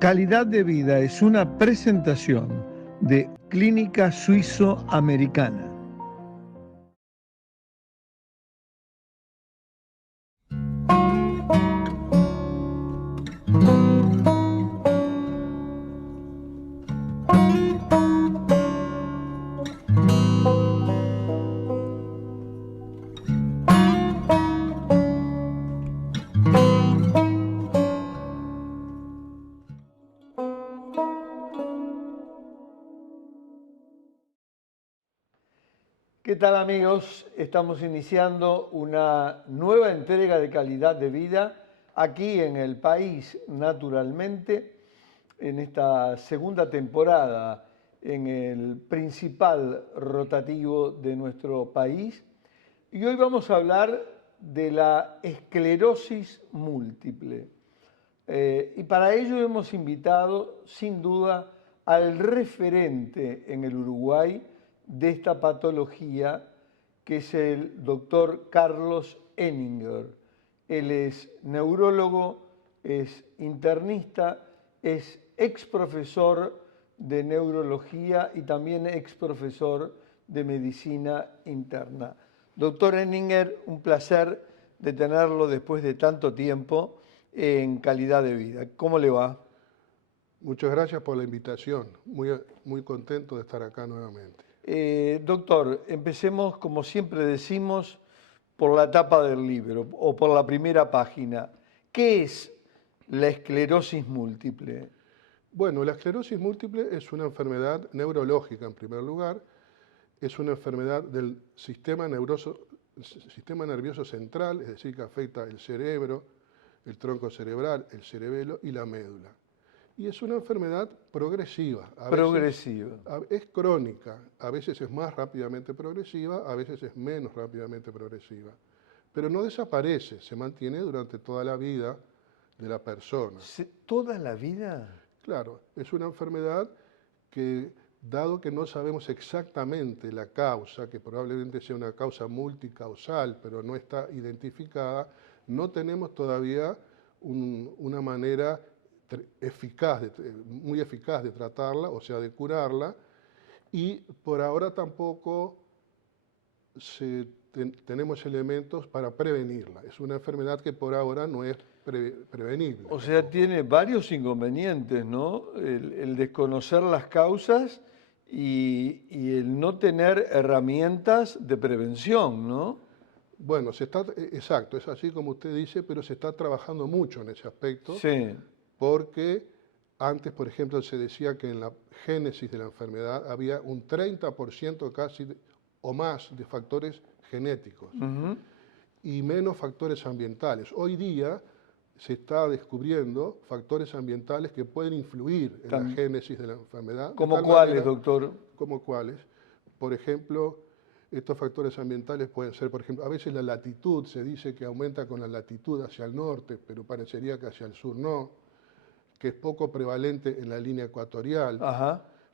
Calidad de Vida es una presentación de Clínica Suizo-Americana. ¿Qué tal, amigos? Estamos iniciando una nueva entrega de Calidad de Vida aquí en el país, naturalmente, en esta segunda temporada en el principal rotativo de nuestro país. Y hoy vamos a hablar de la esclerosis múltiple. Y para ello hemos invitado, sin duda, al referente en el Uruguay de esta patología, que es el doctor Carlos Henninger. Él es neurólogo, es internista, es ex profesor de neurología y también ex profesor de medicina interna. Doctor Henninger, un placer de tenerlo después de tanto tiempo en Calidad de Vida. ¿Cómo le va? Muchas gracias por la invitación. Muy contento de estar acá nuevamente. Doctor, empecemos, como siempre decimos, por la tapa del libro o por la primera página. ¿Qué es la esclerosis múltiple? Bueno, la esclerosis múltiple es una enfermedad neurológica en primer lugar. Es una enfermedad del sistema nervioso central, es decir, que afecta el cerebro, el tronco cerebral, el cerebelo y la médula. Y es una enfermedad progresiva. Es crónica, a veces es más rápidamente progresiva, a veces es menos rápidamente progresiva. Pero no desaparece, se mantiene durante toda la vida de la persona. ¿Toda la vida? Claro, es una enfermedad que, dado que no sabemos exactamente la causa, que probablemente sea una causa multicausal, pero no está identificada, no tenemos todavía una manera muy eficaz de tratarla, o sea, de curarla, y por ahora tampoco tenemos elementos para prevenirla. Es una enfermedad que por ahora no es prevenible. O sea, tiene varios inconvenientes, ¿no? El desconocer las causas y el no tener herramientas de prevención, ¿no? Bueno, exacto, es así como usted dice, pero se está trabajando mucho en ese aspecto. Sí. Porque antes, por ejemplo, se decía que en la génesis de la enfermedad había un 30% casi o más de factores genéticos y menos factores ambientales. Hoy día se está descubriendo factores ambientales que pueden influir en la génesis de la enfermedad. ¿Cómo cuáles, doctor? ¿Cómo cuáles? Por ejemplo, estos factores ambientales pueden ser, por ejemplo, a veces la latitud, se dice que aumenta con la latitud hacia el norte, pero parecería que hacia el sur no, que es poco prevalente en la línea ecuatorial,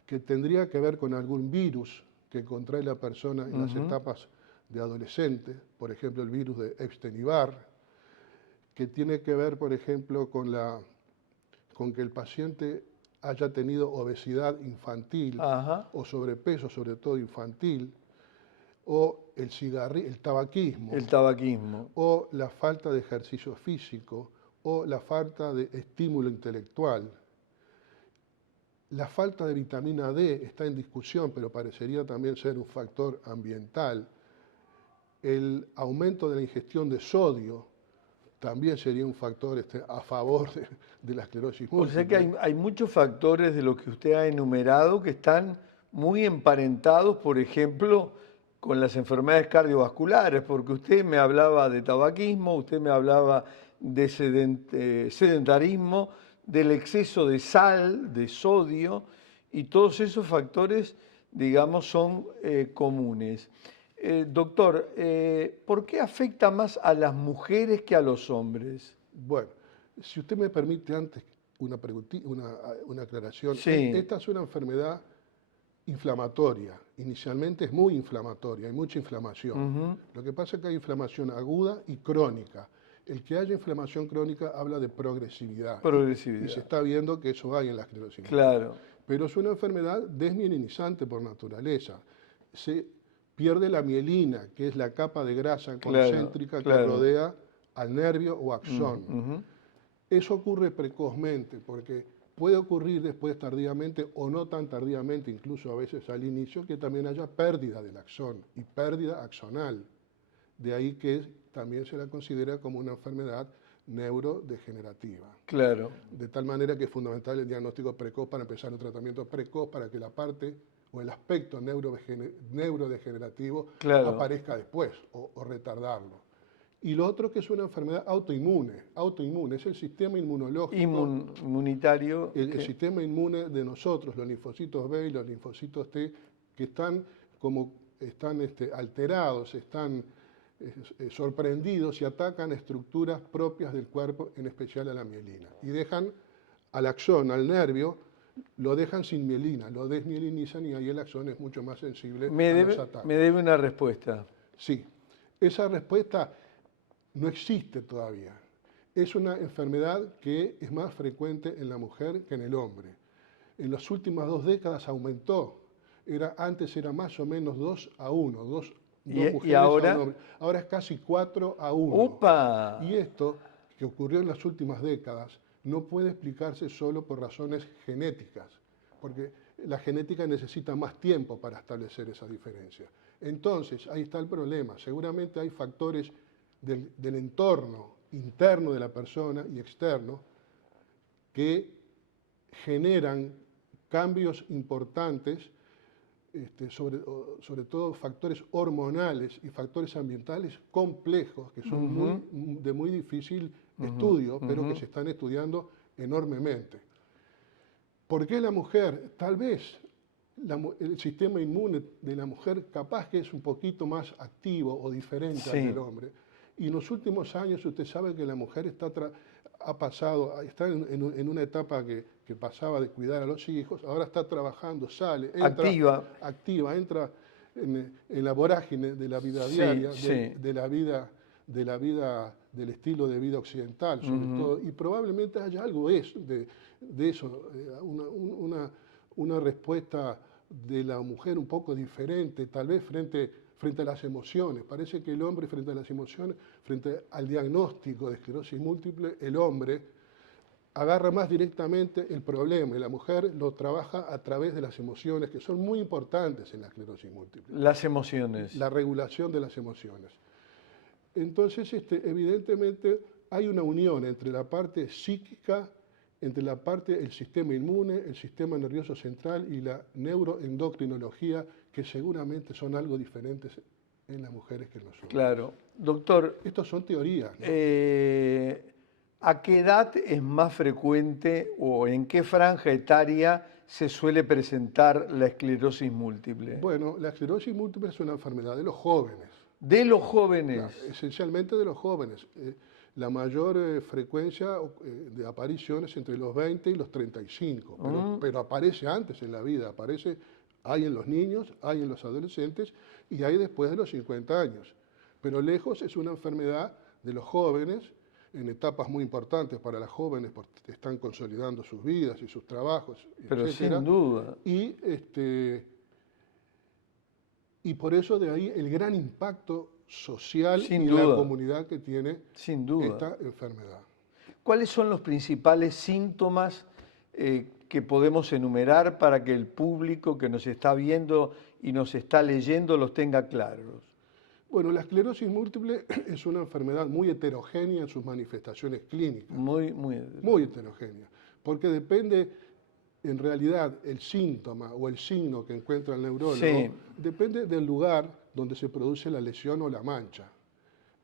que tendría que ver con algún virus que contrae la persona en las etapas de adolescente, por ejemplo el virus de Epstein-Barr, que tiene que ver, por ejemplo, con que el paciente haya tenido obesidad infantil o sobrepeso, sobre todo infantil, o el tabaquismo, o la falta de ejercicio físico, o la falta de estímulo intelectual. La falta de vitamina D está en discusión, pero parecería también ser un factor ambiental. El aumento de la ingestión de sodio también sería un factor a favor de la esclerosis múltiple. O sea que hay muchos factores de los que usted ha enumerado que están muy emparentados, por ejemplo, con las enfermedades cardiovasculares, porque usted me hablaba de tabaquismo, usted me hablaba de sedentarismo, del exceso de sal, de sodio, y todos esos factores, digamos, son comunes. Doctor, ¿por qué afecta más a las mujeres que a los hombres? Bueno, si usted me permite antes una aclaración. Sí. Esta es una enfermedad inflamatoria. Inicialmente es muy inflamatoria, hay mucha inflamación. Lo que pasa es que hay inflamación aguda y crónica. El que haya inflamación crónica habla de progresividad. Y se Progresividad. está viendo que eso hay en la esclerosis múltiple. Claro, Pero es una enfermedad desmielinizante por naturaleza. Se pierde la mielina, que es la capa de grasa concéntrica que rodea al nervio o axón. Eso ocurre precozmente, porque puede ocurrir después tardíamente o no tan tardíamente, incluso a veces al inicio, que también haya pérdida del axón y pérdida axonal. De ahí que también se la considera como una enfermedad neurodegenerativa. claro. De tal manera que es fundamental el diagnóstico precoz para empezar un tratamiento precoz para que la parte o el aspecto neurodegenerativo aparezca después o retardarlo. Y lo otro que es una enfermedad autoinmune. Autoinmune es el sistema inmunológico. Inmunitario. El sistema inmune de nosotros, los linfocitos B y los linfocitos T, que están alterados, están sorprendidos y atacan estructuras propias del cuerpo, en especial a la mielina. Y dejan al axón, al nervio, lo dejan sin mielina, lo desmielinizan y ahí el axón es mucho más sensible a los ataques. Me debe una respuesta. Sí, esa respuesta no existe todavía. Es una enfermedad que es más frecuente en la mujer que en el hombre. En las últimas 2 décadas aumentó. Antes era más o menos 2-1, dos mujeres ahora? a un hombre. Ahora es casi 4-1. ¡Opa! Y esto, que ocurrió en las últimas décadas, no puede explicarse solo por razones genéticas, porque la genética necesita más tiempo para establecer esa diferencia. Entonces, ahí está el problema. Seguramente hay factores del entorno interno de la persona y externo que generan cambios importantes, sobre todo factores hormonales y factores ambientales complejos que son de muy difícil estudio, pero que se están estudiando enormemente. ¿Por qué la mujer? Tal vez el sistema inmune de la mujer capaz que es un poquito más activo o diferente al del hombre. Y en los últimos años usted sabe que la mujer está en una etapa que pasaba de cuidar a los hijos, ahora está trabajando, sale, entra en la vorágine de la vida diaria, de la vida del estilo de vida occidental, sobre todo, y probablemente haya algo de eso, una respuesta de la mujer un poco diferente, tal vez frente a las emociones. Parece que el hombre frente a las emociones, frente al diagnóstico de esclerosis múltiple, el hombre agarra más directamente el problema y la mujer lo trabaja a través de las emociones, que son muy importantes en la esclerosis múltiple. Las emociones. La regulación de las emociones. Entonces, evidentemente, hay una unión entre la parte psíquica, entre la parte del sistema inmune, el sistema nervioso central y la neuroendocrinología, que seguramente son algo diferentes en las mujeres que en los hombres. Claro. Doctor, estos son teorías, ¿no? ¿A qué edad es más frecuente o en qué franja etaria se suele presentar la esclerosis múltiple? Bueno, la esclerosis múltiple es una enfermedad de los jóvenes. ¿De los jóvenes? Claro, esencialmente de los jóvenes. La mayor frecuencia de apariciones entre los 20 y los 35, pero aparece antes en la vida, hay en los niños, hay en los adolescentes y hay después de los 50 años. Pero lejos es una enfermedad de los jóvenes, en etapas muy importantes para las jóvenes, porque están consolidando sus vidas y sus trabajos, pero etcétera. Sin duda. Y por eso de ahí el gran impacto social Sin y duda. la comunidad que tiene Sin duda. esta enfermedad. ¿Cuáles son los principales síntomas que podemos enumerar para que el público que nos está viendo y nos está leyendo los tenga claros? Bueno, la esclerosis múltiple es una enfermedad muy heterogénea en sus manifestaciones clínicas. Muy heterogénea, porque depende, en realidad, el síntoma o el signo que encuentra el neurólogo, depende del lugar donde se produce la lesión o la mancha,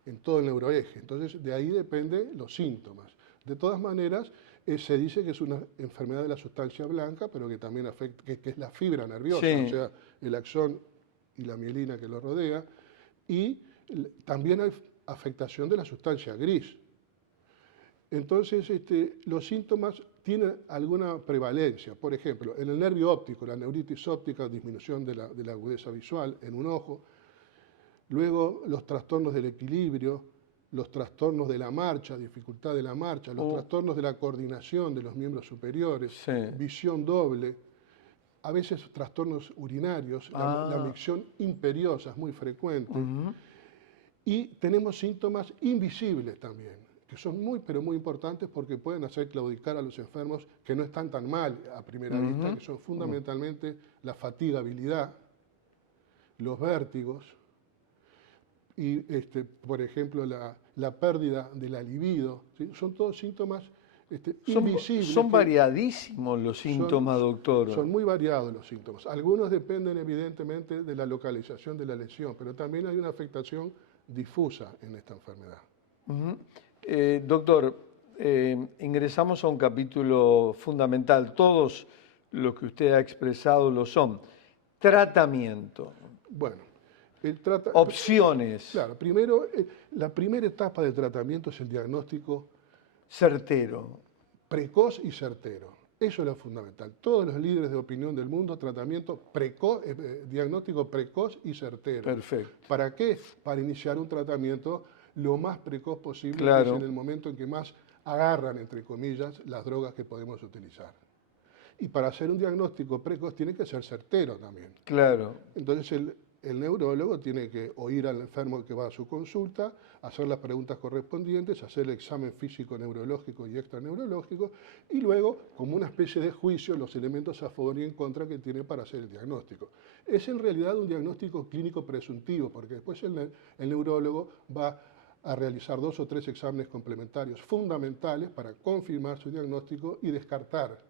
en todo el neuroeje. Entonces, de ahí dependen los síntomas. De todas maneras, se dice que es una enfermedad de la sustancia blanca, pero que también afecta, que es la fibra nerviosa, o sea, el axón y la mielina que lo rodea, y también hay afectación de la sustancia gris. Entonces, los síntomas tienen alguna prevalencia. Por ejemplo, en el nervio óptico, la neuritis óptica, disminución de la, agudeza visual en un ojo. Luego, los trastornos del equilibrio, los trastornos de la marcha, dificultad de la marcha, los trastornos de la coordinación de los miembros superiores, Sí. visión doble, a veces trastornos urinarios, la micción imperiosa es muy frecuente. Y tenemos síntomas invisibles también, que son muy, pero muy importantes porque pueden hacer claudicar a los enfermos que no están tan mal a primera vista, que son fundamentalmente la fatigabilidad, los vértigos y, por ejemplo, la pérdida de la libido. ¿Sí? Son todos síntomas invisibles. Son variadísimos los síntomas, doctor. Son muy variados los síntomas. Algunos dependen evidentemente de la localización de la lesión, pero también hay una afectación difusa en esta enfermedad. Doctor, ingresamos a un capítulo fundamental. Todos los que usted ha expresado lo son. Tratamiento. Bueno, opciones. Claro, primero, la primera etapa del tratamiento es el diagnóstico certero. Precoz y certero. Eso es lo fundamental. Todos los líderes de opinión del mundo, tratamiento precoz, diagnóstico precoz y certero. Perfecto. ¿Para qué? Para iniciar un tratamiento lo más precoz posible, claro, que es en el momento en que más agarran, entre comillas, las drogas que podemos utilizar. Y para hacer un diagnóstico precoz tiene que ser certero también. Claro. Entonces el neurólogo tiene que oír al enfermo que va a su consulta, hacer las preguntas correspondientes, hacer el examen físico, neurológico y extraneurológico, y luego, como una especie de juicio, los elementos a favor y en contra que tiene para hacer el diagnóstico. Es en realidad un diagnóstico clínico presuntivo, porque después el neurólogo va a realizar 2 o 3 exámenes complementarios fundamentales para confirmar su diagnóstico y descartar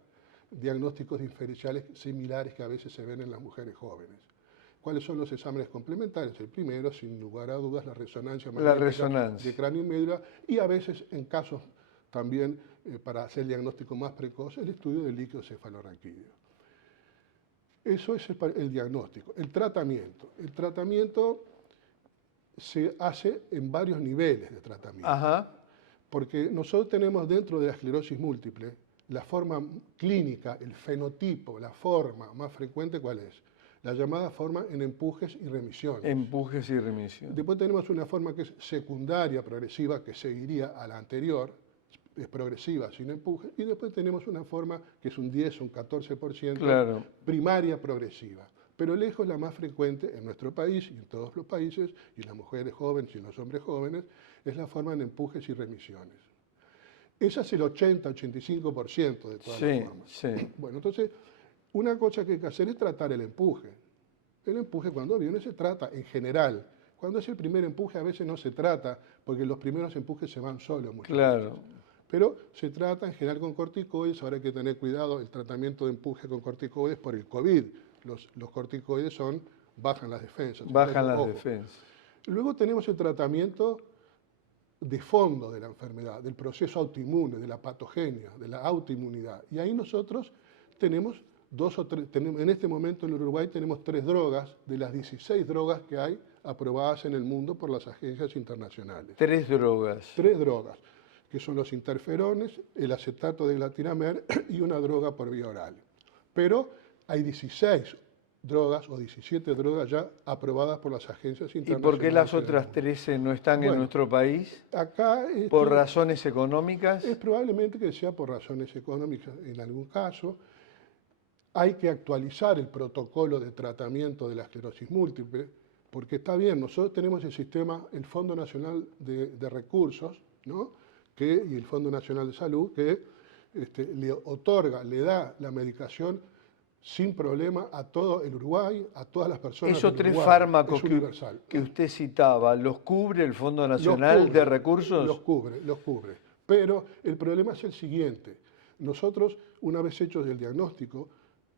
diagnósticos diferenciales similares que a veces se ven en las mujeres jóvenes. ¿Cuáles son los exámenes complementarios? El primero, sin lugar a dudas, la resonancia magnética de cráneo y médula, y a veces, en casos también, para hacer el diagnóstico más precoz, el estudio del líquido cefalorraquídeo. Eso es el diagnóstico. El tratamiento. El tratamiento se hace en varios niveles de tratamiento. Ajá. Porque nosotros tenemos dentro de la esclerosis múltiple la forma clínica, el fenotipo, la forma más frecuente, ¿cuál es? La llamada forma en empujes y remisiones. Empujes y remisiones. Después tenemos una forma que es secundaria progresiva, que seguiría a la anterior, es progresiva sin empuje, y después tenemos una forma que es un 10 o un 14%, claro, primaria progresiva. Pero lejos la más frecuente en nuestro país y en todos los países, y en las mujeres jóvenes y en los hombres jóvenes, es la forma en empujes y remisiones. Esa es el 80-85% de todas las formas. Sí. Bueno, entonces, una cosa que hay que hacer es tratar el empuje. El empuje cuando viene se trata en general. Cuando es el primer empuje a veces no se trata, porque los primeros empujes se van solos muchas veces. Pero se trata en general con corticoides. Ahora hay que tener cuidado, el tratamiento de empuje con corticoides por el COVID. Los corticoides bajan las defensas. Bajan las defensas. Luego tenemos el tratamiento de fondo de la enfermedad, del proceso autoinmune, de la patogenia, de la autoinmunidad. Y ahí nosotros tenemos en este momento en Uruguay tenemos 3 drogas de las 16 drogas que hay aprobadas en el mundo por las agencias internacionales. 3 drogas. 3 drogas, que son los interferones, el acetato de glatilamer y una droga por vía oral. Pero hay 16 drogas o 17 drogas ya aprobadas por las agencias internacionales. ¿Y por qué las otras 13 no están en nuestro país? Acá, ¿Por razones económicas? Es probablemente que sea por razones económicas en algún caso. Hay que actualizar el protocolo de tratamiento de la esclerosis múltiple, porque está bien, nosotros tenemos el sistema, el Fondo Nacional de Recursos, ¿no? Y el Fondo Nacional de Salud, que le otorga, le da la medicación sin problema a todo el Uruguay, a todas las personas Esos del Uruguay. 3 fármacos que usted citaba, ¿los cubre el Fondo Nacional de Recursos? Los cubre. Pero el problema es el siguiente. Nosotros, una vez hechos el diagnóstico,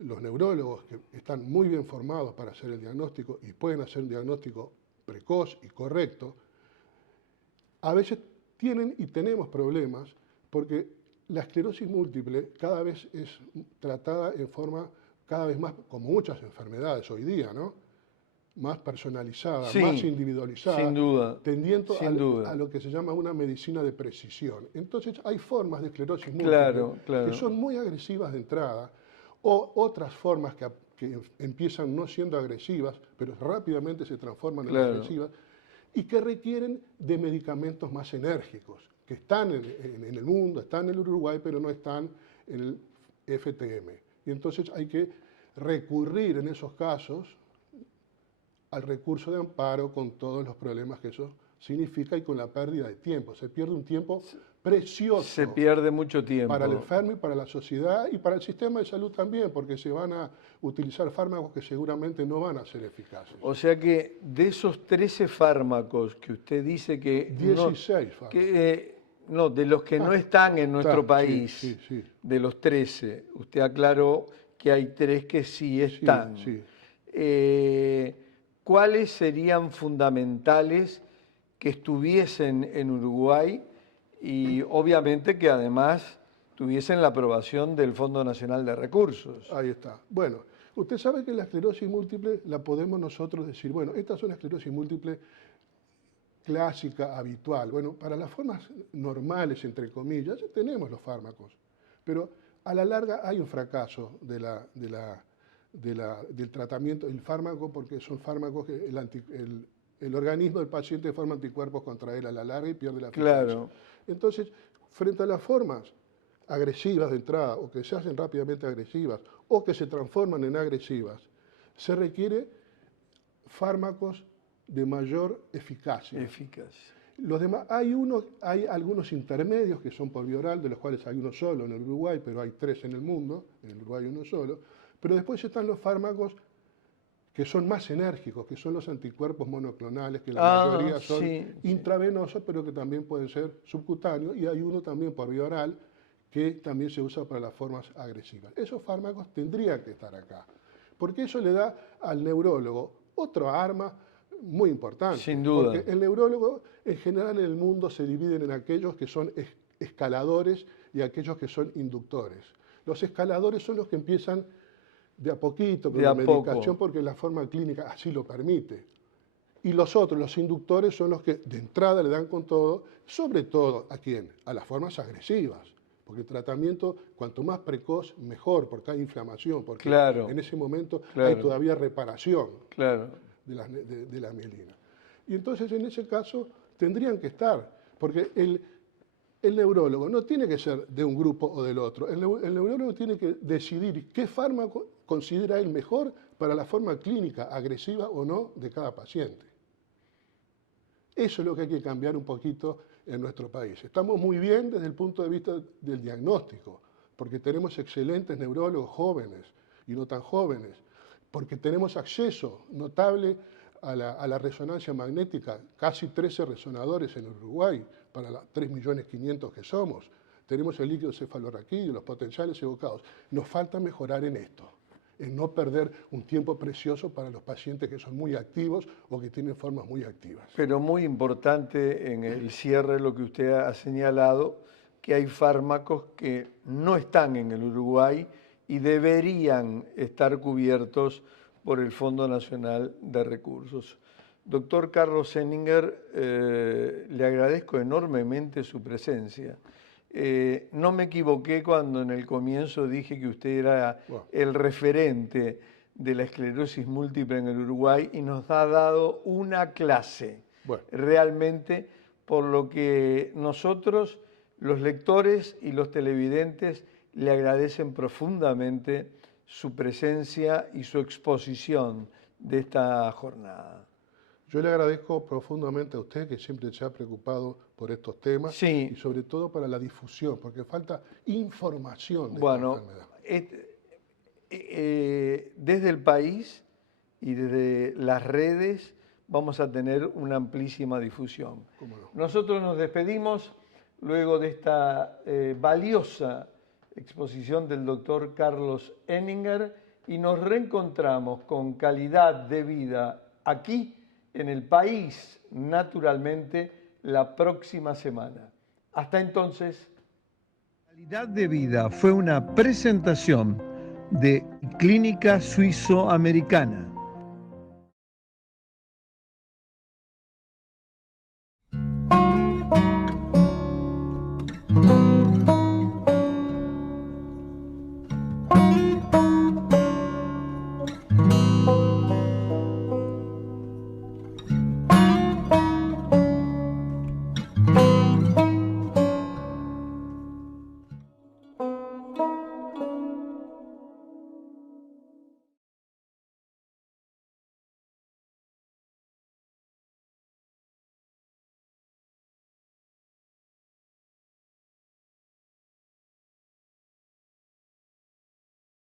los neurólogos que están muy bien formados para hacer el diagnóstico y pueden hacer un diagnóstico precoz y correcto, a veces tienen y tenemos problemas porque la esclerosis múltiple cada vez es tratada en forma cada vez más, como muchas enfermedades hoy día, ¿no? Más personalizada, más individualizada, sin duda, tendiendo a lo que se llama una medicina de precisión. Entonces hay formas de esclerosis múltiple que son muy agresivas de entrada, o otras formas que empiezan no siendo agresivas, pero rápidamente se transforman en agresivas, y que requieren de medicamentos más enérgicos, que están en el mundo, están en el Uruguay, pero no están en el FTM. Y entonces hay que recurrir en esos casos al recurso de amparo con todos los problemas que eso significa y con la pérdida de tiempo. Se pierde un tiempo precioso. Se pierde mucho tiempo. Para el enfermo y para la sociedad y para el sistema de salud también, porque se van a utilizar fármacos que seguramente no van a ser eficaces. O sea que de esos 13 fármacos que usted dice que... 16 fármacos. No, de los que no están en nuestro país, sí. de los 13, usted aclaró que hay 3 que sí están. Sí. ¿Cuáles serían fundamentales que estuviesen en Uruguay y obviamente que además tuviesen la aprobación del Fondo Nacional de Recursos? Ahí está. Bueno, usted sabe que la esclerosis múltiple la podemos nosotros decir, bueno, esta es una esclerosis múltiple clásica, habitual. Bueno, para las formas normales, entre comillas, tenemos los fármacos, pero a la larga hay un fracaso del tratamiento del fármaco, porque son fármacos que el organismo del paciente forma anticuerpos contra él a la larga y pierde la eficacia. Claro. Entonces, frente a las formas agresivas de entrada, o que se hacen rápidamente agresivas, o que se transforman en agresivas, se requiere fármacos de mayor eficacia. Los demás, hay algunos intermedios que son por vía oral, de los cuales hay uno solo en el Uruguay, pero hay 3 en el mundo, en el Uruguay uno solo, pero después están los fármacos que son más enérgicos, que son los anticuerpos monoclonales, que la mayoría son intravenosos, pero que también pueden ser subcutáneos, y hay uno también por vía oral, que también se usa para las formas agresivas. Esos fármacos tendrían que estar acá, porque eso le da al neurólogo otra arma muy importante. Sin duda. Porque el neurólogo, en general en el mundo, se dividen en aquellos que son escaladores y aquellos que son inductores. Los escaladores son los que empiezan de a poquito con la medicación, porque la forma clínica así lo permite. Y los otros, los inductores, son los que de entrada le dan con todo, sobre todo ¿a quién? A las formas agresivas. Porque el tratamiento, cuanto más precoz, mejor, porque hay inflamación, porque en ese momento hay todavía reparación de la mielina. Y entonces, en ese caso, tendrían que estar, porque el neurólogo no tiene que ser de un grupo o del otro. El neurólogo tiene que decidir qué fármaco considera él mejor para la forma clínica, agresiva o no, de cada paciente. Eso es lo que hay que cambiar un poquito en nuestro país. Estamos muy bien desde el punto de vista del diagnóstico, porque tenemos excelentes neurólogos jóvenes y no tan jóvenes, porque tenemos acceso notable a la resonancia magnética, casi 13 resonadores en Uruguay, para los 3.500.000 que somos. Tenemos el líquido cefalorraquídeo, los potenciales evocados. Nos falta mejorar en esto, en no perder un tiempo precioso para los pacientes que son muy activos o que tienen formas muy activas. Pero muy importante en el cierre lo que usted ha señalado, que hay fármacos que no están en el Uruguay y deberían estar cubiertos por el Fondo Nacional de Recursos. Doctor Carlos Henninger, le agradezco enormemente su presencia. No me equivoqué cuando en el comienzo dije que usted era el referente de la esclerosis múltiple en el Uruguay y nos ha dado una clase realmente, por lo que nosotros, los lectores y los televidentes, le agradecen profundamente su presencia y su exposición de esta jornada. Yo le agradezco profundamente a usted, que siempre se ha preocupado por estos temas y sobre todo para la difusión, porque falta información de esta enfermedad. Desde el país y desde las redes vamos a tener una amplísima difusión. ¿Cómo no? Nosotros nos despedimos luego de esta valiosa exposición del doctor Carlos Henninger y nos reencontramos con Calidad de Vida aquí en el país, naturalmente, la próxima semana. Hasta entonces. Calidad de Vida fue una presentación de Clínica Suizo-Americana.